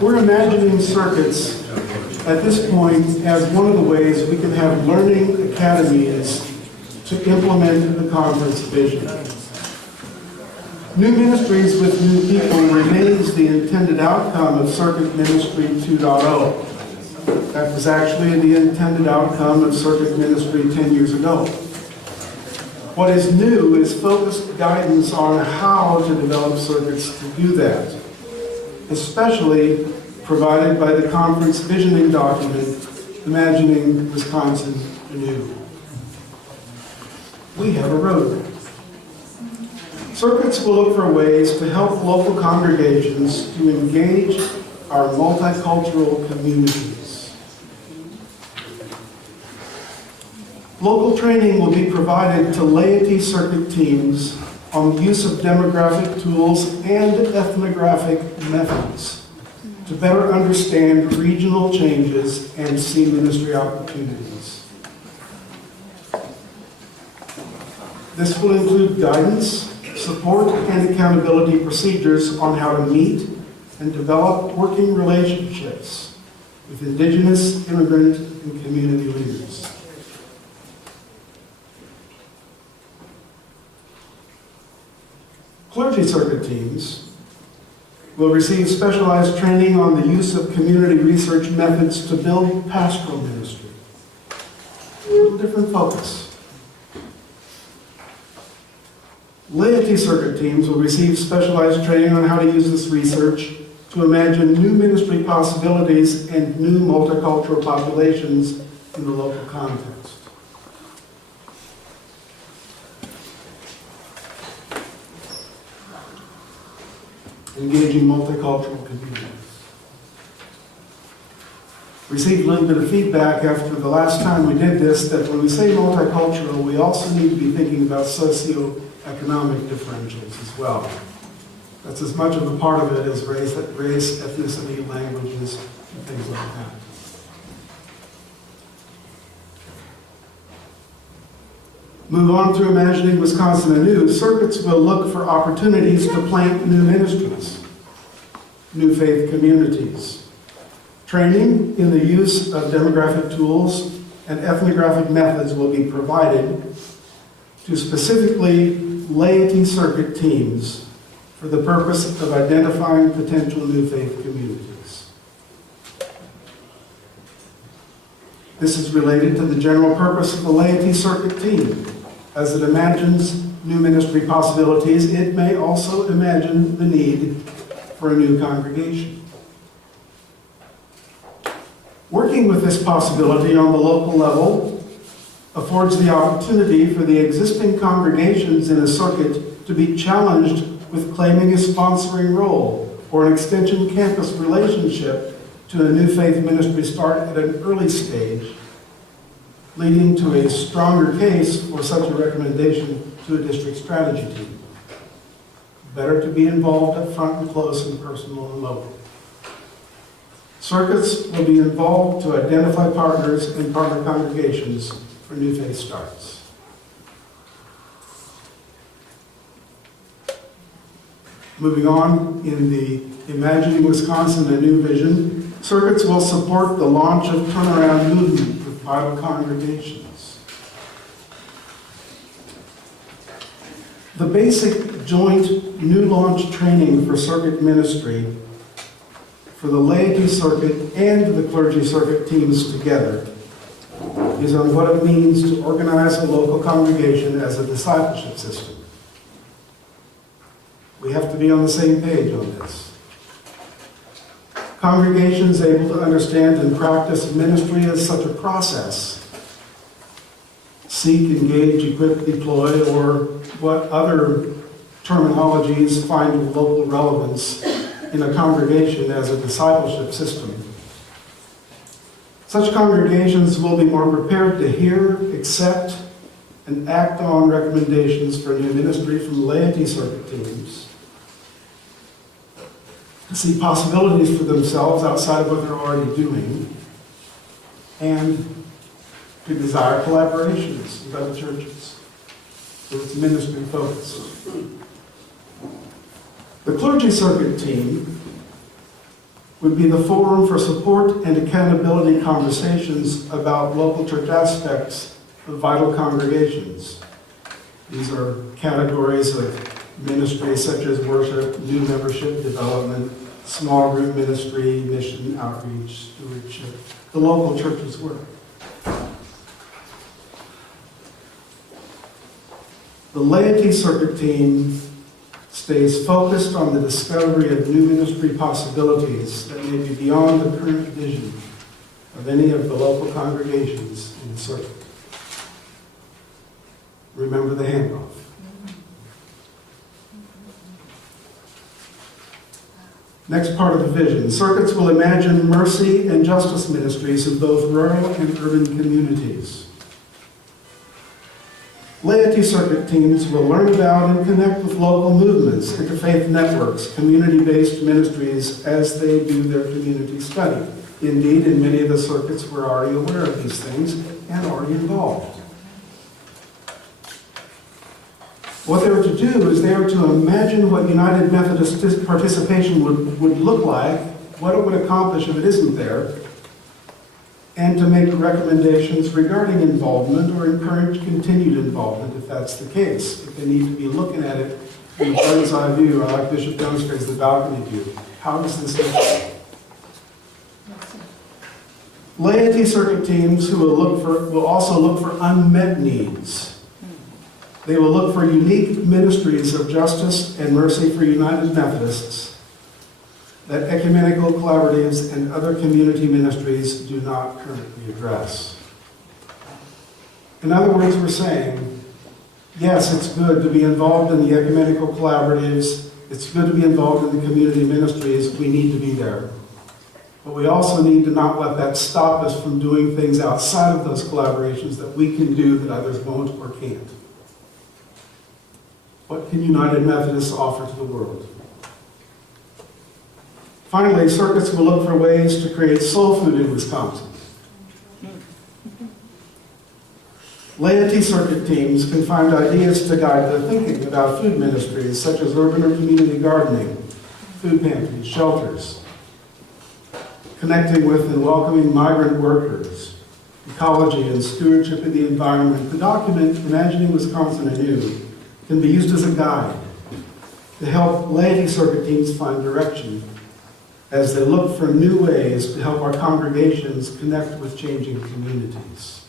We're imagining circuits at this point as one of the ways we can have learning academies to implement the conference vision. New ministries with new people remains the intended outcome of Circuit Ministry 2.0. That was actually the intended outcome of Circuit Ministry 10 years ago. What is new is focused guidance on how to develop circuits to do that, especially provided by the conference visioning document, Imagining Wisconsin Anew. We have a roadmap. Circuits will look for ways to help local congregations to engage our multicultural communities. Local training will be provided to laity circuit teams on the use of demographic tools and ethnographic methods to better understand regional changes and see ministry opportunities. This will include guidance, support, and accountability procedures on how to meet and develop working relationships with Indigenous, immigrant, and community leaders. Clergy circuit teams will receive specialized training on the use of community research methods to build pastoral ministry. A little different focus. Laity circuit teams will receive specialized training on how to use this research to imagine new ministry possibilities and new multicultural populations in the local context. Engaging multicultural communities. Received a little bit of feedback after the last time we did this that when we say multicultural, we also need to be thinking about socioeconomic differentials as well. That's as much of a part of it as race, ethnicity, languages, and things like that. Move on to Imagining Wisconsin Anew. Circuits will look for opportunities to plant new ministries, new faith communities. Training in the use of demographic tools and ethnographic methods will be provided to specifically laity circuit teams for the purpose of identifying potential new faith communities. This is related to the general purpose of the laity circuit team. As it imagines new ministry possibilities, it may also imagine the need for a new congregation. Working with this possibility on the local level affords the opportunity for the existing congregations in a circuit to be challenged with claiming a sponsoring role or an extension campus relationship to a new faith ministry start at an early stage, leading to a stronger case for such a recommendation to a district strategy team. Better to be involved up front and close and personal and local. Circuits will be involved to identify partners and partner congregations for new faith starts. Moving on, in the Imagining Wisconsin Anew vision, circuits will support the launch of turnaround movement with vital congregations. The basic joint new launch training for circuit ministry for the laity circuit and the clergy circuit teams together is on what it means to organize a local congregation as a discipleship system. We have to be on the same page on this. Congregations able to understand and practice ministry as such a process. Seek, engage, equip, deploy, or what other terminologies find local relevance in a congregation as a discipleship system. Such congregations will be more prepared to hear, accept, and act on recommendations for new ministry from laity circuit teams, to see possibilities for themselves outside of what they're already doing, and to desire collaborations with other churches. So it's ministry focused. The clergy circuit team would be the forum for support and accountability conversations about local church aspects of vital congregations. These are categories of ministry such as worship, new membership development, small group ministry, mission, outreach, stewardship, the local church's work. The laity circuit team stays focused on the discovery of new ministry possibilities that may be beyond the current vision of any of the local congregations in the circuit. Remember the handoff. Next part of the vision. Circuits will imagine mercy and justice ministries in both rural and urban communities. Laity circuit teams will learn about and connect with local movements, interfaith networks, community-based ministries as they do their community study. Indeed, in many of the circuits, we're already aware of these things and already involved. What they are to do is they are to imagine what United Methodist participation would look like, what it would accomplish if it isn't there, and to make recommendations regarding involvement or encourage continued involvement if that's the case. If they need to be looking at it from a bird's eye view, or like Bishop Jung's phrase, the balcony view. How does this happen? Laity circuit teams who will also look for unmet needs. They will look for unique ministries of justice and mercy for United Methodists that ecumenical collaboratives and other community ministries do not currently address. In other words, we're saying, yes, it's good to be involved in the ecumenical collaboratives, it's good to be involved in the community ministries, we need to be there. But we also need to not let that stop us from doing things outside of those collaborations that we can do that others won't or can't. What can United Methodists offer to the world? Finally, circuits will look for ways to create soul food in Wisconsin. Laity circuit teams can find ideas to guide their thinking about food ministries such as urban or community gardening, food pantries, shelters, connecting with and welcoming migrant workers, ecology and stewardship of the environment. The document, Imagining Wisconsin Anew, can be used as a guide to help laity circuit teams find direction as they look for new ways to help our congregations connect with changing communities.